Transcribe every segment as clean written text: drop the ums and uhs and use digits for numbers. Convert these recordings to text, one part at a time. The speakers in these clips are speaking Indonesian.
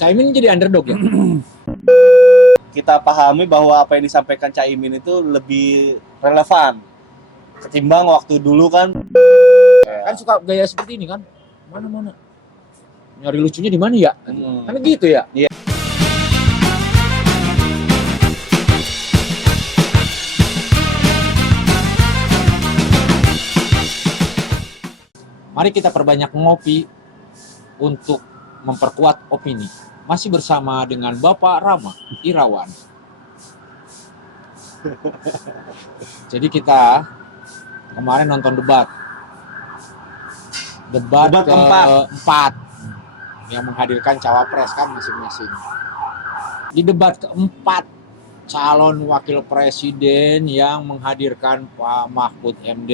Caimin jadi underdog ya? Kita pahami bahwa apa yang disampaikan Caimin itu lebih relevan ketimbang waktu dulu kan. Kan suka gaya seperti ini kan? Mana-mana. Nyari lucunya di mana ya? Kan gitu ya? Iya. Mari kita perbanyak ngopi untuk memperkuat opini. Masih bersama dengan Bapak Rama Irawan. Jadi kita kemarin nonton debat keempat yang menghadirkan cawapres kan masing-masing. Di debat keempat, calon wakil presiden yang menghadirkan Pak Mahfud MD,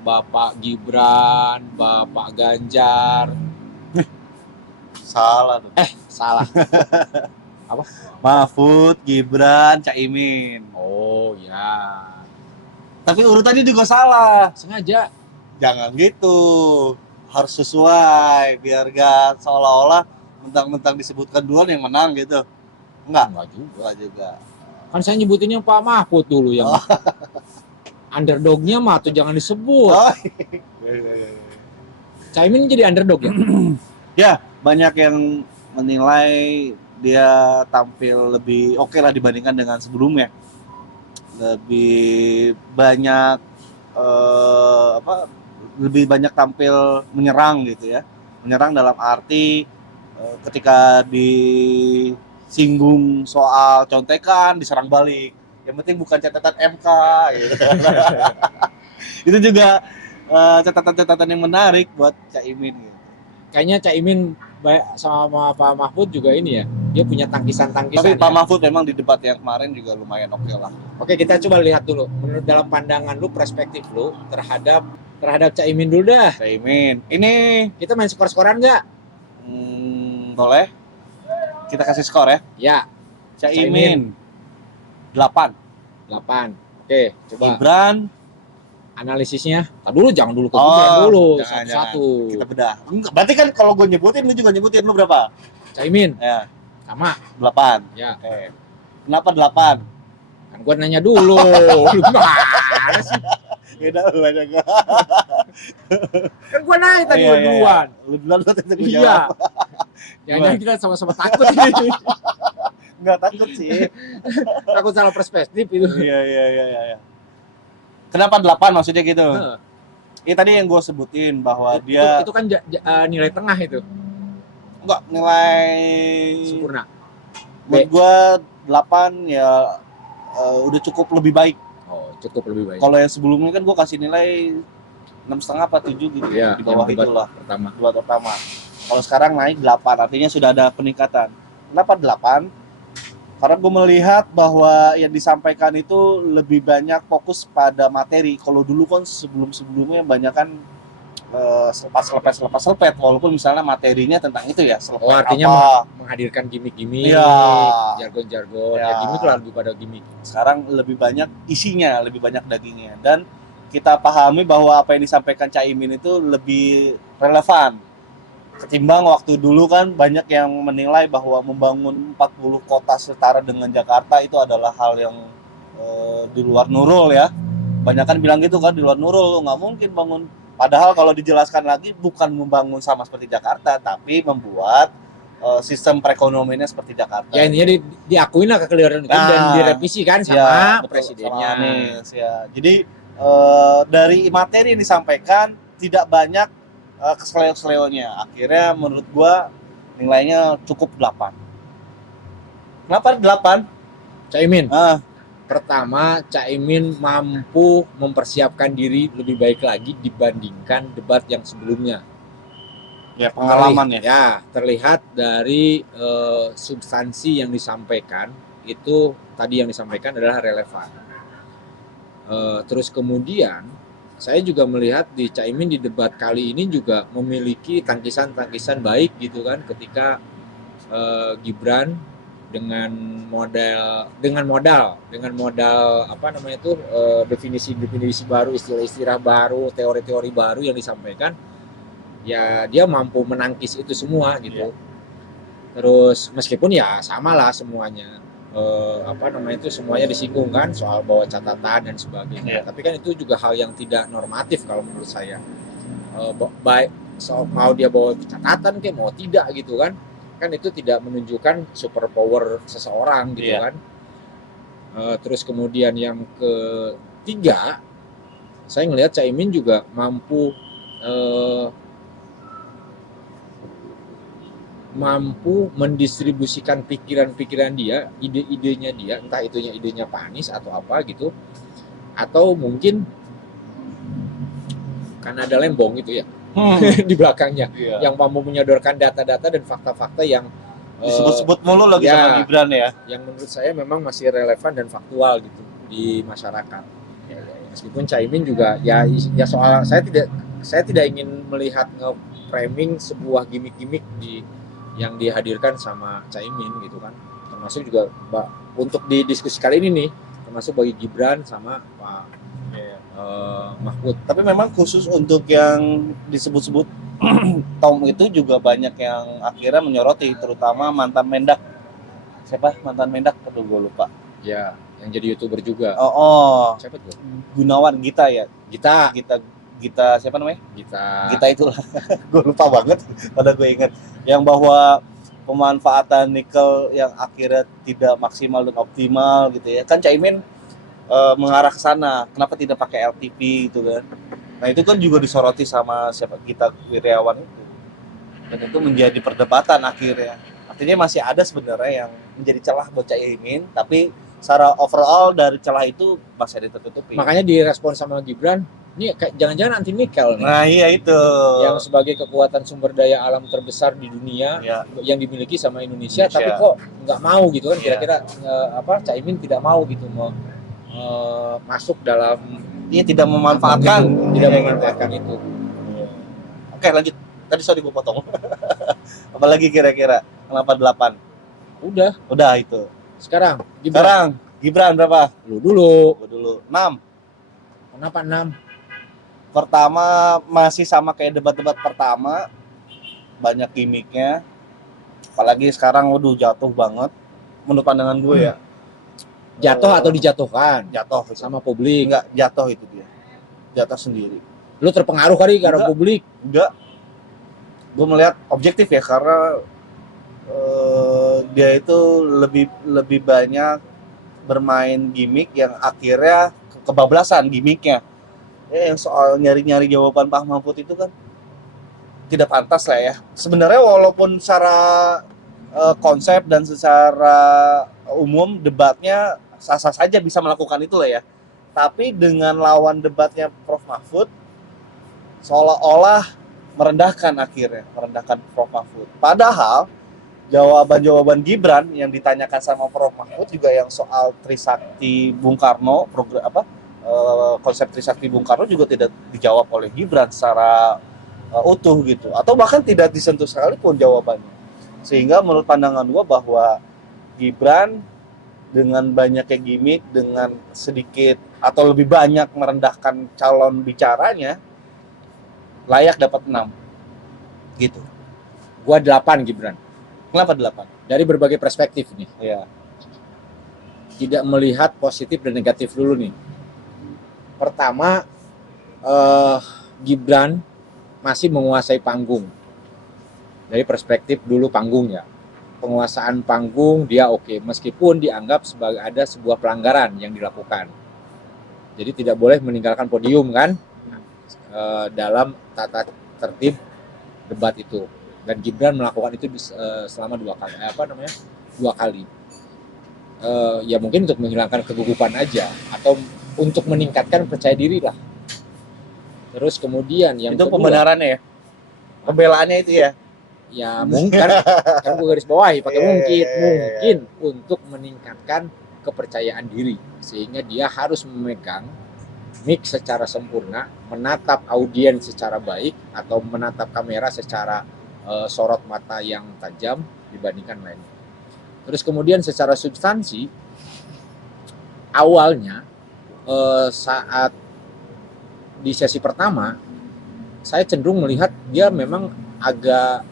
Bapak Gibran, Bapak Ganjar. Salah tuh. Salah. Apa? Mahfud, Gibran, Caimin. Oh ya, Tapi urutannya juga salah. sengaja. Jangan gitu. Harus sesuai biar gak seolah-olah mentang-mentang disebutkan duluan yang menang gitu. Enggak juga. Kan saya nyebutinnya Pak Mahfud dulu yang underdognya mah tuh jangan disebut. Oh. Caimin jadi underdog ya? Ya, banyak yang menilai dia tampil lebih oke lah dibandingkan dengan sebelumnya. Lebih banyak lebih banyak tampil menyerang gitu ya. Menyerang dalam arti ketika disinggung soal contekan diserang balik. Yang penting bukan catatan MK gitu. Itu juga catatan-catatan yang menarik buat Caimin gitu. Kayaknya Caimin sama Pak Mahfud juga ini ya, dia punya tangkisan-tangkisan. Tapi ya? Pak Mahfud memang di debat yang kemarin juga lumayan oke lah. Oke, kita coba lihat dulu. Menurut dalam pandangan lu, perspektif lu terhadap Caimin dulu dah. Caimin, ini Kita main skor-skoran nggak? boleh? Kita kasih skor ya. Ya, Caimin 8. 8. Oke, coba Gibran, analisisnya. Jangan dulu ke Gibran dulu, jangan. satu-satu. Kita bedah. Enggak, berarti kan kalau gue nyebutin, lu juga nyebutin. Lu berapa? Caimin Ya, sama. 8. Ya, Oke. Kenapa 8? kan gua nanya dulu. Lu gimana sih? Beda lu aja gua. Kan gua nanya tadi Iya, lu iya, duluan. Lu duluan lu tadi gua Iya. jawab. Jangan-jangan kita sama-sama takut ini. Enggak takut sih. Takut salah perspektif itu. Iya. Kenapa 8 maksudnya gitu? Heeh. Iya tadi yang gue sebutin bahwa dia Itu kan nilai tengah itu. enggak nilai Sempurna. buat gue 8 ya udah cukup lebih baik. Oh, cukup lebih baik. Kalau yang sebelumnya kan gue kasih nilai 6,5 apa 7 gitu Iya, di bawah yang debat itulah pertama. debat pertama. Kalau sekarang naik 8 artinya sudah ada peningkatan. Kenapa 8? Karena gue melihat bahwa yang disampaikan itu lebih banyak fokus pada materi. Kalau dulu kan sebelum-sebelumnya banyak kan selepas-lepet, walaupun misalnya materinya tentang itu ya, selepet Oh, artinya apa. menghadirkan gimmick-gimmick, Iya. jargon-jargon. Iya. Ya gimmick lah, lebih pada gimmick. Sekarang lebih banyak isinya, lebih banyak dagingnya. Dan kita pahami bahwa apa yang disampaikan Caimin itu lebih relevan ketimbang waktu dulu kan banyak yang menilai bahwa membangun 40 kota setara dengan Jakarta itu adalah hal yang di luar Nurul ya. Banyak kan bilang gitu kan, di luar Nurul nggak mungkin bangun. Padahal kalau dijelaskan lagi bukan membangun sama seperti Jakarta, tapi membuat sistem perekonomiannya seperti Jakarta. Ya intinya diakuin lah kekeliruan itu dan direvisi kan sama ya, betul, presidennya. sama Anies, ya. Jadi dari materi yang disampaikan tidak banyak keseleo-seleonya. Akhirnya menurut gua nilainya cukup 8. Kenapa 8? Caimin. Ah, Pertama, Caimin mampu mempersiapkan diri lebih baik lagi dibandingkan debat yang sebelumnya. ya pengalaman ya. Ya, terlihat dari substansi yang disampaikan itu tadi yang disampaikan adalah relevan. Terus kemudian saya juga melihat di Caimin di debat kali ini juga memiliki tangkisan-tangkisan baik gitu kan ketika Gibran dengan modal apa namanya itu definisi baru, istilah-istilah baru, teori-teori baru yang disampaikan, ya dia mampu menangkis itu semua gitu. Terus meskipun ya sama lah semuanya, apa namanya itu, semuanya disinggung kan soal bawa catatan dan sebagainya. Iya. Tapi kan itu juga hal yang tidak normatif kalau menurut saya. Baik mau dia bawa catatan kayak mau tidak gitu kan, kan itu tidak menunjukkan super power seseorang gitu Iya. kan. Terus kemudian yang ketiga, saya ngelihat Caimin juga mampu mendistribusikan pikiran-pikiran dia, ide-idenya dia, entah itunya idenya Pak Anies atau apa gitu, atau mungkin karena ada Lembong gitu ya di belakangnya, Iya. yang mampu menyodorkan data-data dan fakta-fakta yang Disebut-sebut mulu lagi ya, sama Gibran ya. yang menurut saya memang masih relevan dan faktual gitu di masyarakat. Meskipun Caimin juga ya soal saya tidak ingin melihat nge-framing sebuah gimmick-gimmick yang dihadirkan sama Caimin gitu kan. Termasuk juga untuk di diskusi kali ini nih, termasuk bagi Gibran sama Pak Mahfud. Tapi memang khusus untuk yang disebut-sebut Tom itu juga banyak yang akhirnya menyoroti, terutama mantan Mendak. Siapa mantan Mendak? Aduh, gue lupa. Ya, yang jadi YouTuber juga. Siapa tuh? Gunawan Gita ya. Gita Siapa namanya? Gita Itulah. Gue lupa banget. Pada gue ingat yang bahwa pemanfaatan nikel yang akhirnya tidak maksimal dan optimal gitu ya. Kan Caimin mengarah ke sana. Kenapa tidak pakai LTP gitu kan? Nah itu kan juga disoroti sama siapa Gita Wirjawan itu. Dan itu menjadi perdebatan akhirnya. Artinya masih ada sebenarnya yang menjadi celah buat Caimin, tapi secara overall dari celah itu masih ada tertutupi. Makanya direspon sama Gibran, ini jangan-jangan anti nikel nih. Nah iya itu. Yang sebagai kekuatan sumber daya alam terbesar di dunia ya, yang dimiliki sama Indonesia, tapi kok nggak mau gitu kan? Kira-kira Caimin tidak mau gitu masuk dalam. Iya tidak memanfaatkan. Tidak memanfaatkan itu. Oke lanjut. Tadi sorry gue potong. Apalagi kira-kira kenapa 8? Udah itu. Sekarang Gibran berapa? Lu dulu. Gue dulu 6. Kenapa 6? Pertama masih sama kayak debat-debat pertama, banyak gimmicknya. Apalagi sekarang waduh jatuh banget menurut pandangan gue ya. Jatuh atau dijatuhkan? Jatuh sama publik. Enggak, jatuh itu dia. Jatuh sendiri. Lu terpengaruh kali karena publik? Enggak. Gue melihat objektif ya, karena dia itu lebih banyak bermain gimmick yang akhirnya kebablasan gimmicknya. Yang soal nyari-nyari jawaban Pak Mahfud itu kan tidak pantas lah ya. Sebenarnya walaupun secara konsep dan secara umum debatnya sah-sah saja bisa melakukan itu lah ya. Tapi dengan lawan debatnya Prof Mahfud seolah-olah merendahkan Prof Mahfud. Padahal jawaban-jawaban Gibran yang ditanyakan sama Prof Mahfud juga yang soal Trisakti Bung Karno, konsep Trisakti Bung Karno juga tidak dijawab oleh Gibran secara utuh gitu, atau bahkan tidak disentuh sekalipun jawabannya. Sehingga menurut pandangan gua bahwa Gibran dengan banyaknya gimmick, dengan sedikit atau lebih banyak merendahkan calon bicaranya, layak dapat 6 gitu. Gua 8 Gibran. Kenapa 8? Dari berbagai perspektif nih. Iya. Tidak melihat positif dan negatif dulu nih. Pertama, Gibran masih menguasai panggung. Dari perspektif dulu panggung ya. Penguasaan panggung dia oke, meskipun dianggap sebagai ada sebuah pelanggaran yang dilakukan. Jadi tidak boleh meninggalkan podium kan dalam tata tertib debat itu. Dan Gibran melakukan itu selama 2 kali. Ya mungkin untuk menghilangkan kegugupan aja, atau untuk meningkatkan percaya diri lah. Terus kemudian yang itu kedua, pembenarannya ya, pembelaannya itu ya. Ya mungkin kan gue garis bawahi pakai mungkin untuk meningkatkan kepercayaan diri, sehingga dia harus memegang mic secara sempurna, menatap audiens secara baik, atau menatap kamera secara sorot mata yang tajam dibandingkan lainnya. Terus kemudian secara substansi, awalnya saat di sesi pertama saya cenderung melihat dia memang agak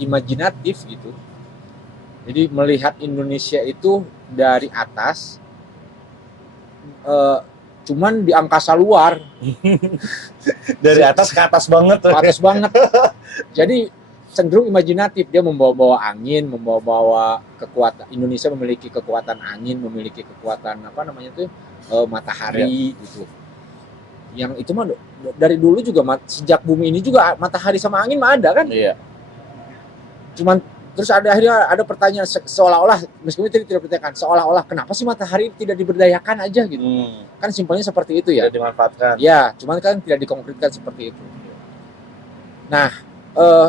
imajinatif gitu, Jadi melihat Indonesia itu dari atas, cuman di angkasa luar, Dari atas ke atas banget. atas banget. Jadi cenderung imajinatif, dia membawa-bawa angin, membawa-bawa kekuatan. Indonesia memiliki kekuatan angin, memiliki kekuatan apa namanya itu matahari gitu. Yang itu mah dari dulu juga sejak bumi ini juga matahari sama angin mah ada kan. Iya. Cuman terus akhirnya ada pertanyaan seolah-olah, meskipun itu tidak dipertanyakan, seolah-olah kenapa sih matahari tidak diberdayakan aja gitu. Kan simpelnya seperti itu ya. Tidak dimanfaatkan. Ya, cuman kan tidak dikonkretkan seperti itu. Nah,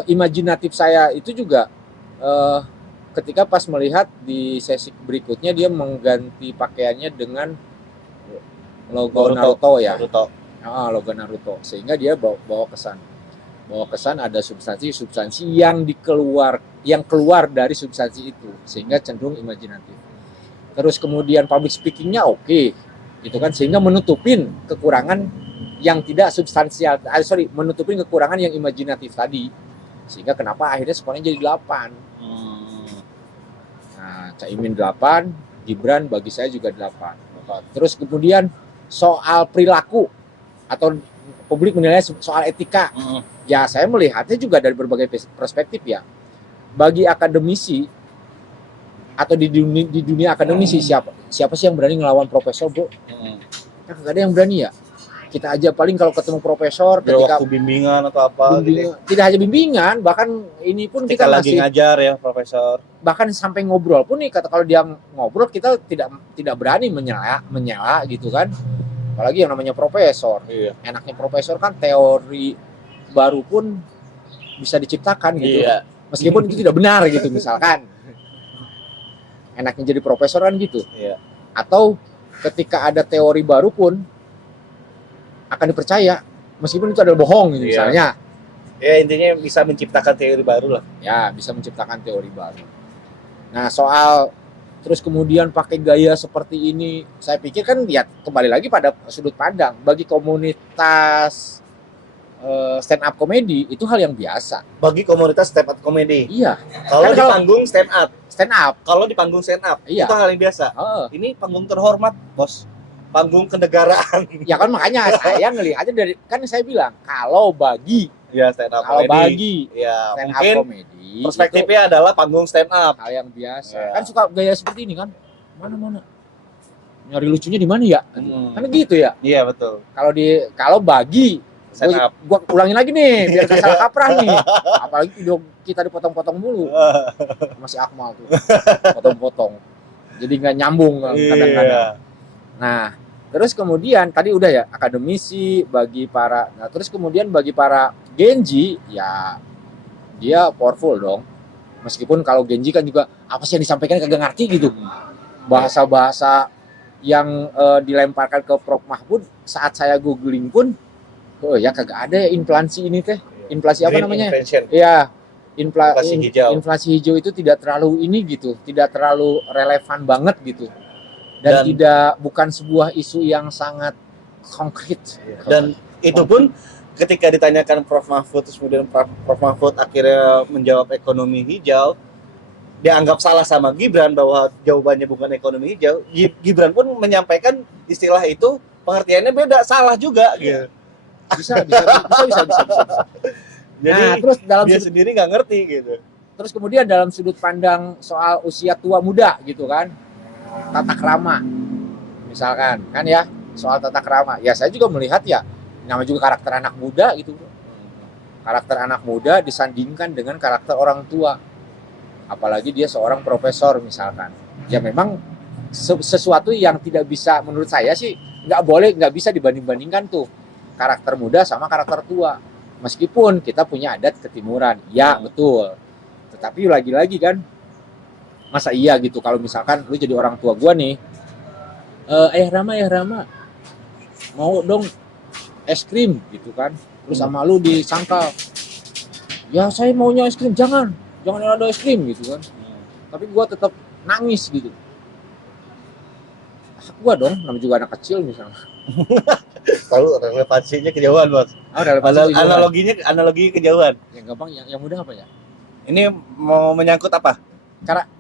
imajinatif saya itu juga ketika pas melihat di sesi berikutnya dia mengganti pakaiannya dengan logo Naruto ya. Logo Naruto, sehingga dia bawa kesan ada substansi yang keluar dari substansi itu, sehingga cenderung imajinatif. Terus kemudian public speakingnya oke, gitu kan, sehingga menutupin kekurangan yang tidak substansial, menutupin kekurangan yang imajinatif tadi, sehingga kenapa akhirnya skornya jadi 8. Nah, Caimin 8, Gibran bagi saya juga 8. Terus kemudian soal perilaku atau publik menilai soal etika, ya saya melihatnya juga dari berbagai perspektif ya. Bagi akademisi atau di dunia akademisi, siapa sih yang berani ngelawan profesor, bro? Kan nggak ada yang berani ya. Kita aja paling kalau ketemu profesor ketika waktu bimbingan atau apa gitu. Tidak hanya bimbingan, bahkan ini pun ketika kita lagi ngajar ya profesor. Bahkan sampai ngobrol pun nih, kalau dia ngobrol kita tidak berani menyela gitu kan. Apalagi yang namanya profesor. Iya. Enaknya profesor kan teori baru pun bisa diciptakan gitu. Iya. Meskipun itu tidak benar gitu misalkan. Enaknya jadi profesor kan gitu. Iya. Atau ketika ada teori baru pun akan dipercaya meskipun itu adalah bohong gitu, misalnya. Ya intinya bisa menciptakan teori baru lah. Ya, bisa menciptakan teori baru. Nah, soal terus kemudian pakai gaya seperti ini, saya pikir kan ya kembali lagi pada sudut pandang. Bagi komunitas stand up comedy itu hal yang biasa. Bagi komunitas stand up comedy. Iya. Kalau di panggung stand up. Kalau di panggung stand up, iya. Itu hal yang biasa. Ini panggung terhormat, bos. Panggung kenegaraan. Ya kan makanya saya ngelihatnya dari, kan saya bilang kalau bagi stand up kalau comedy. Bagi stand up comedy perspektifnya adalah panggung stand up. Hal yang biasa. Kan suka gaya seperti ini kan. Mana nyari lucunya di mana ya? Kan gitu ya. Iya, betul. Kalau bagi gua ulangin lagi nih biar gak salah kaprah nih. Apalagi video kita dipotong-potong mulu. Masih Akmal tuh. Potong-potong. Jadi nggak nyambung kadang-kadang. Nah, terus kemudian tadi udah ya akademisi terus kemudian bagi para Genji ya dia powerful dong. Meskipun kalau Genji kan juga apa sih yang disampaikan kagak ngerti gitu. Bahasa-bahasa yang dilemparkan ke Prof Mahfud saat saya googling pun ya kagak ada ya inflasi ini teh. Inflasi apa namanya? Iya. Inflasi hijau itu tidak terlalu ini gitu, tidak terlalu relevan banget gitu. Dan bukan sebuah isu yang sangat konkret. Dan itu pun ketika ditanyakan Prof Mahfud, terus kemudian Prof Mahfud akhirnya menjawab ekonomi hijau, dianggap salah sama Gibran bahwa jawabannya bukan ekonomi hijau. Gibran pun menyampaikan istilah itu pengertiannya beda, salah juga gitu. Bisa. Jadi terus dia sendiri nggak ngerti gitu. Terus kemudian dalam sudut pandang soal usia tua muda gitu kan, tata krama misalkan kan ya, soal tata krama ya saya juga melihat ya namanya juga karakter anak muda gitu, karakter anak muda disandingkan dengan karakter orang tua, apalagi dia seorang profesor misalkan, ya memang sesuatu yang tidak bisa, menurut saya sih nggak bisa dibanding-bandingkan tuh karakter muda sama karakter tua, meskipun kita punya adat ketimuran ya betul, tetapi lagi-lagi kan masa iya gitu kalau misalkan lu jadi orang tua gua nih, Rama mau dong es krim gitu kan, terus sama lu disangkal ya saya maunya es krim, jangan ada es krim gitu kan, tapi gua tetap nangis gitu, hak gua dong, namanya juga anak kecil misalnya. Tahu relevansinya kejauhan, bos. Analogi kejauhan. Yang gampang, yang mudah apa ya? Ini mau menyangkut apa?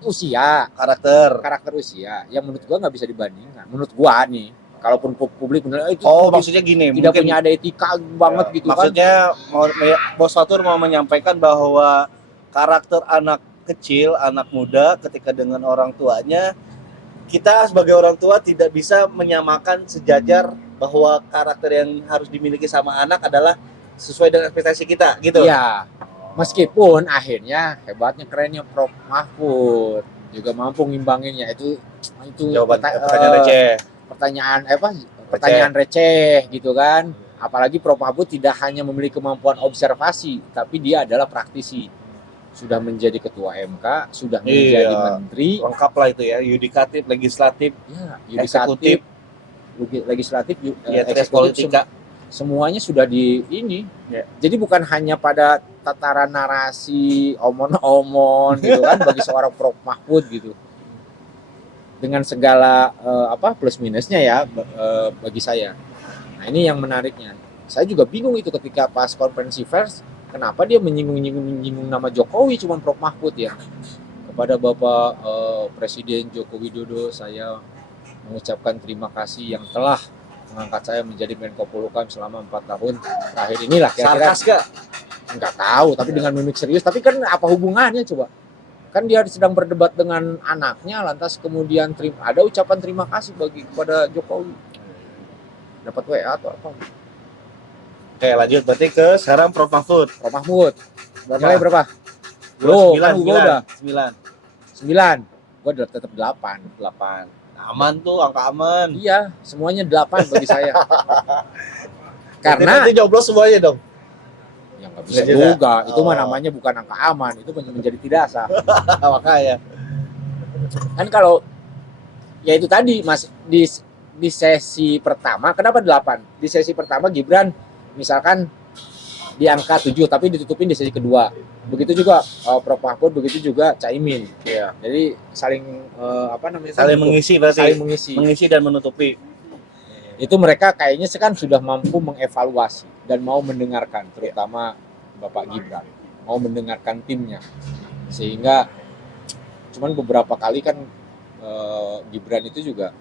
Usia, karakter usia yang menurut gua nggak bisa dibandingkan. Menurut gua nih, kalaupun publik bener itu Maksudnya gini, tidak mungkin punya ada etika banget gitu kan. maksudnya Bos Fatur mau menyampaikan bahwa karakter anak kecil, anak muda ketika dengan orang tuanya, kita sebagai orang tua tidak bisa menyamakan sejajar bahwa karakter yang harus dimiliki sama anak adalah sesuai dengan ekspektasi kita gitu. Iya. Meskipun akhirnya hebatnya kerennya Prof Mahfud juga mampu ngimbanginnya itu Jawaban pertanyaan receh. pertanyaan receh gitu kan. Apalagi Prof Mahfud tidak hanya memiliki kemampuan observasi, tapi dia adalah praktisi. Sudah menjadi ketua MK, sudah menjadi menteri, lengkap lah itu ya, yudikatif, legislatif, eksekutif, politika. Semuanya sudah di ini. Jadi bukan hanya pada tataran narasi omon-omon gitu kan bagi seorang Prof Mahfud gitu. Dengan segala plus minusnya ya bagi saya. Nah, ini yang menariknya. Saya juga bingung itu ketika pas konferensi pers, kenapa dia menyinggung nama Jokowi cuma Prof Mahfud ya. Kepada Bapak Presiden Joko Widodo saya mengucapkan terima kasih yang telah mengangkat saya menjadi Menko Polhukam selama 4 tahun terakhir inilah. Kira-kira sarkas gak? Enggak tahu, tapi dengan mimik serius. Tapi kan apa hubungannya coba? Kan dia sedang berdebat dengan anaknya, lantas kemudian ada ucapan terima kasih kepada Jokowi. Dapat WA atau apa? Oke, lanjut berarti ke sekarang Prof Mahfud. Nilai berapa? Loh, 9. Udah 9. Gua udah tetap 8. Aman tuh, angka aman. Iya, semuanya 8 bagi saya. Karena nanti joblos semuanya dong. Ya nggak bisa juga. Itu mah namanya bukan angka aman, itu menjadi tidak sah. Makanya. Kan kalau ya itu tadi Mas di sesi pertama kenapa 8? Di sesi pertama Gibran misalkan di angka 7 tapi ditutupin di sesi kedua. Begitu juga Prof Mahfud, begitu juga Caimin. Iya. Jadi saling saling mengisi berarti. Saling mengisi dan menutupi. Itu mereka kayaknya kan sudah mampu mengevaluasi dan mau mendengarkan, terutama Bapak Gibran, mau mendengarkan timnya. Sehingga cuman beberapa kali kan Gibran itu juga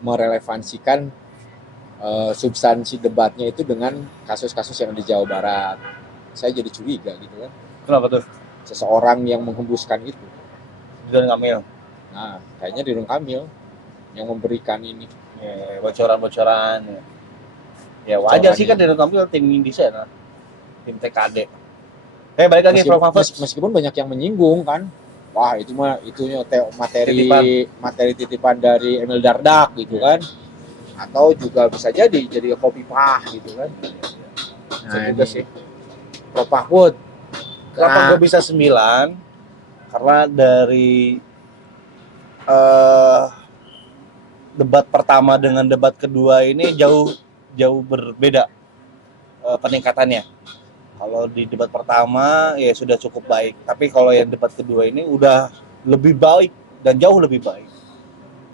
merelevansikan substansi debatnya itu dengan kasus-kasus yang di Jawa Barat. Saya jadi curiga gitu kan. Kenapa tuh? Seseorang yang menghembuskan itu. Ridwan Kamil. Nah, kayaknya Ridwan Kamil yang memberikan ini. Ya, bocoran-bocoran. Ya wajar sih kan Ridwan Kamil tim Indisa, tim TKD. Balik lagi Prof Mahfud. Meskipun banyak yang menyinggung kan. Wah, itu mah materi titipan dari Emil Dardak gitu kan. Atau juga bisa jadi kopi pah gitu kan. Nah, itu sih. Prof Mahfud. Kenapa gue bisa 9? Karena dari debat pertama dengan debat kedua ini jauh berbeda peningkatannya. Kalau di debat pertama ya sudah cukup baik, tapi kalau yang debat kedua ini udah lebih baik dan jauh lebih baik.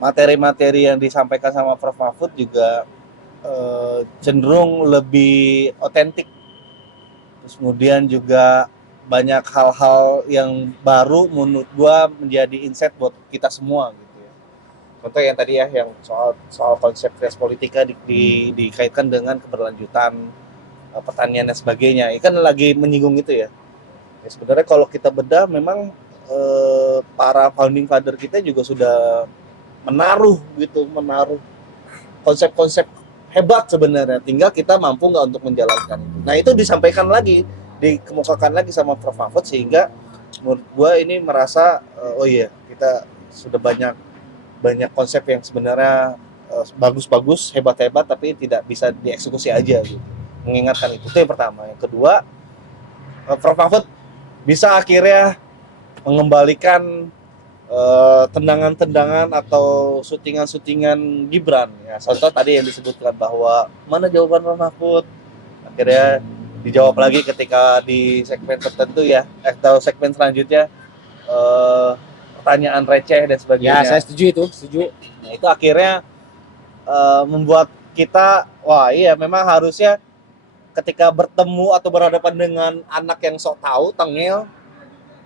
Materi-materi yang disampaikan sama Prof Mahfud juga cenderung lebih otentik. Terus kemudian juga banyak hal-hal yang baru menurut gua menjadi insight buat kita semua gitu ya. Contoh yang tadi ya yang soal konsep res politika dikaitkan dengan keberlanjutan pertanian dan sebagainya. Kan lagi menyinggung itu ya. Sebenarnya kalau kita bedah memang para founding father kita juga sudah menaruh konsep-konsep hebat sebenarnya, tinggal kita mampu nggak untuk menjalankan itu. Nah itu disampaikan lagi, dikemukakan lagi sama Prof Mahfud, sehingga menurut gue ini merasa kita sudah banyak konsep yang sebenarnya bagus-bagus, hebat-hebat, tapi tidak bisa dieksekusi aja gitu. Mengingatkan itu yang pertama. Yang kedua, Prof Mahfud bisa akhirnya mengembalikan tendangan-tendangan atau syutingan-syutingan Gibran ya. Contoh tadi yang disebutkan bahwa mana jawaban Prof Mahfud, akhirnya dijawab lagi ketika di segmen tertentu ya, atau segmen selanjutnya pertanyaan receh dan sebagainya. Ya, saya setuju. Nah, itu akhirnya membuat kita memang harusnya ketika bertemu atau berhadapan dengan anak yang sok tahu, tengil,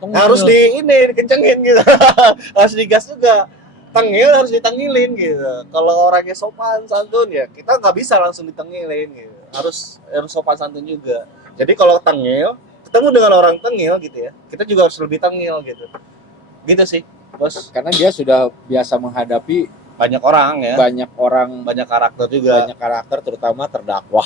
Tengil. Harus dikencengin gitu. Harus digas juga. Tengil harus ditengilin gitu. Kalau orangnya sopan santun ya kita nggak bisa langsung ditengilin gitu. Harus sopan santun juga. Jadi kalau tengil ketemu dengan orang tengil gitu ya, kita juga harus lebih tengil gitu. Gitu sih, Bos. Karena dia sudah biasa menghadapi Banyak orang ya. Banyak karakter juga. Banyak karakter terutama terdakwa.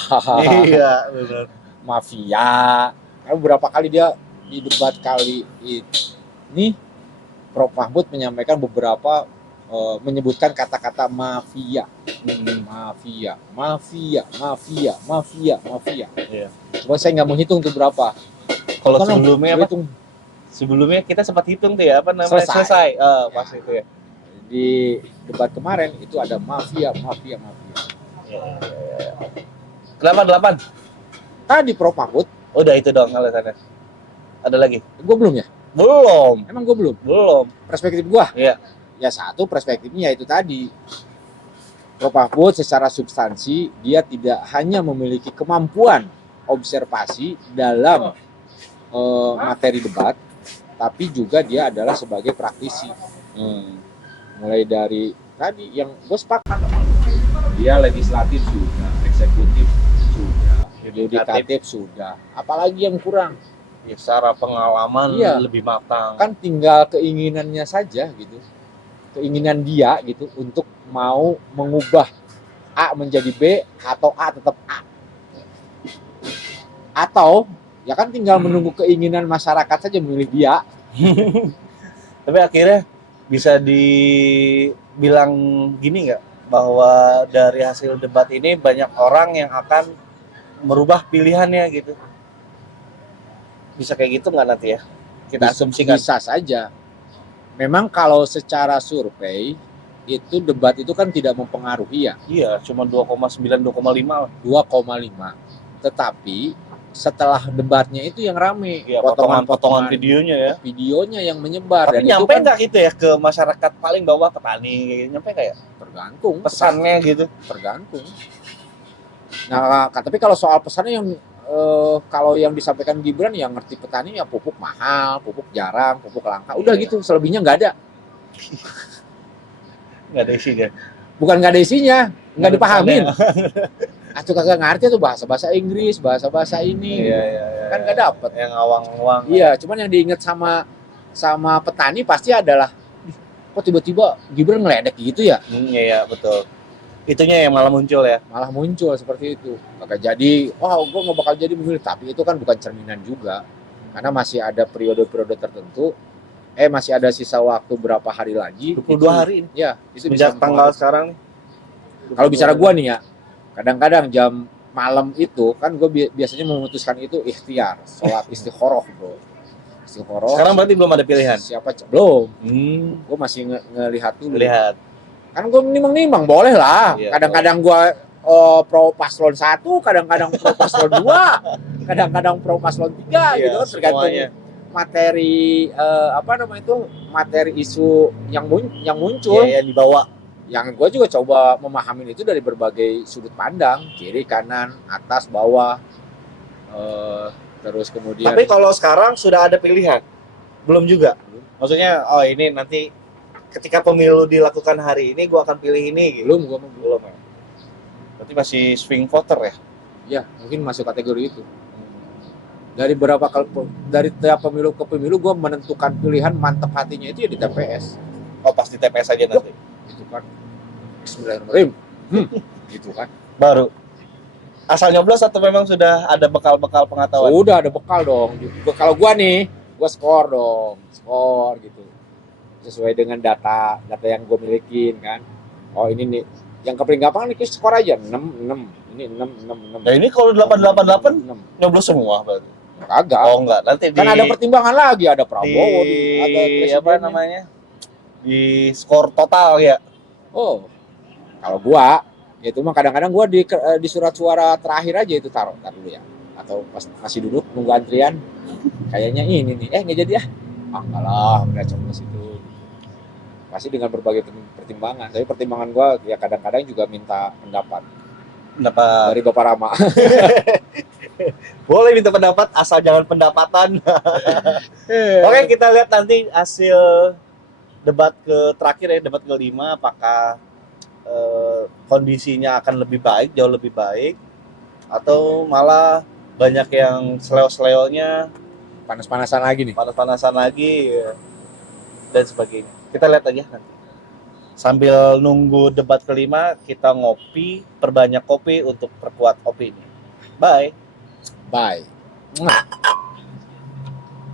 Iya, benar. Mafia. Karena beberapa kali dia di debat kali ini Prof Mahfud menyampaikan beberapa menyebutkan kata-kata mafia. Mafia. Iya. Cuma saya nggak menghitung tuh berapa. Kalau Kan sebelumnya kita sempat hitung tuh ya, apa namanya? Selesai. Pas itu ya. Di debat kemarin itu ada mafia. Kenapa 8? Tadi Prof Mahfud. Udah itu dong alasannya. Ada lagi? Gue belum ya? Belum. Emang gue belum? Belum. Perspektif gue? Iya. Ya satu perspektifnya itu tadi. Prof Mahfud secara substansi dia tidak hanya memiliki kemampuan observasi dalam materi debat, tapi juga dia adalah sebagai praktisi. Mulai dari tadi yang gue sepakat, dia legislatif sudah, eksekutif sudah, yudikatif sudah, apalagi yang kurang? Ya, secara pengalaman lebih matang. Kan tinggal keinginannya saja gitu, keinginan dia gitu untuk mau mengubah A menjadi B atau A tetap A, atau ya kan tinggal menunggu keinginan masyarakat saja memilih dia. Tapi akhirnya bisa dibilang gini nggak, bahwa dari hasil debat ini banyak orang yang akan merubah pilihannya gitu. Bisa kayak gitu nggak nanti ya? Kita asumsikan. Bisa saja. Memang kalau secara survei itu debat itu kan tidak mempengaruhi ya. Iya, cuma 2,9, 2,5 lah. 2,5. Tetapi setelah debatnya itu yang rame, ya, potongan-potongan videonya ya. Videonya yang menyebar. Tapi dan nyampe nggak kan, gitu ya ke masyarakat paling bawah, petani gitu. Nyampe nggak ya? Tergantung pesannya gitu. Tergantung. Nah, tapi kalau soal pesannya yang kalau yang disampaikan Gibran yang ngerti petani ya pupuk mahal, pupuk jarang, pupuk langka. Udah gitu, selebihnya nggak ada. Nggak ada isinya. Bukan nggak ada isinya, nggak dipahamin. Aku kagak ngerti tuh bahasa Inggris, bahasa ini. Iya. Kan nggak dapet. Yang awang-awang. Iya, cuman yang diingat sama petani pasti adalah, kok tiba-tiba Gibran ngeledek gitu ya? Iya, betul. Itunya yang malah muncul ya? Malah muncul seperti itu. Kagak jadi, gue nggak bakal jadi memilih. Tapi itu kan bukan cerminan juga. Karena masih ada periode-periode tertentu. Masih ada sisa waktu berapa hari lagi. 22 hari ini? Ya, itu sejak tanggal sekarang nih. Kalau bicara gue nih ya, kadang-kadang jam malam itu, kan gue biasanya memutuskan itu ikhtiar. Sholat istikharah bro. Istikharah. Sekarang berarti belum ada pilihan? Belum. Gue masih ngelihat dulu. Lihat. Kan gue nimbang-nimbang, boleh lah. Iya, kadang-kadang gue pro paslon 1, kadang-kadang pro paslon 2, kadang-kadang pro paslon 3 gitu, tergantung materi materi isu yang muncul. Iya, yang dibawa. Yang gue juga coba memahami itu dari berbagai sudut pandang, kiri, kanan, atas, bawah, terus kemudian. Tapi kalau sekarang sudah ada pilihan? Belum juga? Maksudnya, ini nanti ketika pemilu dilakukan hari ini, gue akan pilih ini. Gitu. Belum ya. Berarti masih swing voter ya? Ya, mungkin masuk kategori itu. Dari tiap pemilu ke pemilu, gue menentukan pilihan mantap hatinya itu ya di TPS. Oh, pas di TPS aja nanti? Gitu kan. Bismillahirrahmanirrahim. Gitu kan. Baru? Asal nyoblos atau memang sudah ada bekal-bekal pengetahuan? Sudah ada bekal dong. Kalau gue nih, gue skor gitu. Sesuai dengan data yang gue milikin kan. Oh ini nih, yang paling gampang nih skor aja 6. Ini 6. Nah ini kalau 888 nyoblos semua berarti? Kagak. Oh enggak, nanti kan ada pertimbangan lagi, ada Prabowo, ada apa namanya? Di skor total ya. Oh. Kalau gua itu mah kadang-kadang gua di surat suara terakhir aja itu taruh dulu ya. Atau pas masih duduk nunggu antrian. Kayaknya ini nih, enggak jadi ya. Enggak lah, udah coblos itu. Pasti dengan berbagai pertimbangan. Tapi pertimbangan gue ya kadang-kadang juga minta pendapat dari Bapak Rama. Boleh minta pendapat, asal jangan pendapatan. Oke, kita lihat nanti hasil debat terakhir ya, debat kelima, apakah kondisinya akan lebih baik, jauh lebih baik, atau malah banyak yang seleo-seleonya, Panas-panasan lagi nih. panas-panasan lagi, dan sebagainya. Kita lihat aja nanti. Sambil nunggu debat kelima, kita ngopi, perbanyak kopi untuk perkuat opini. Bye. Bye.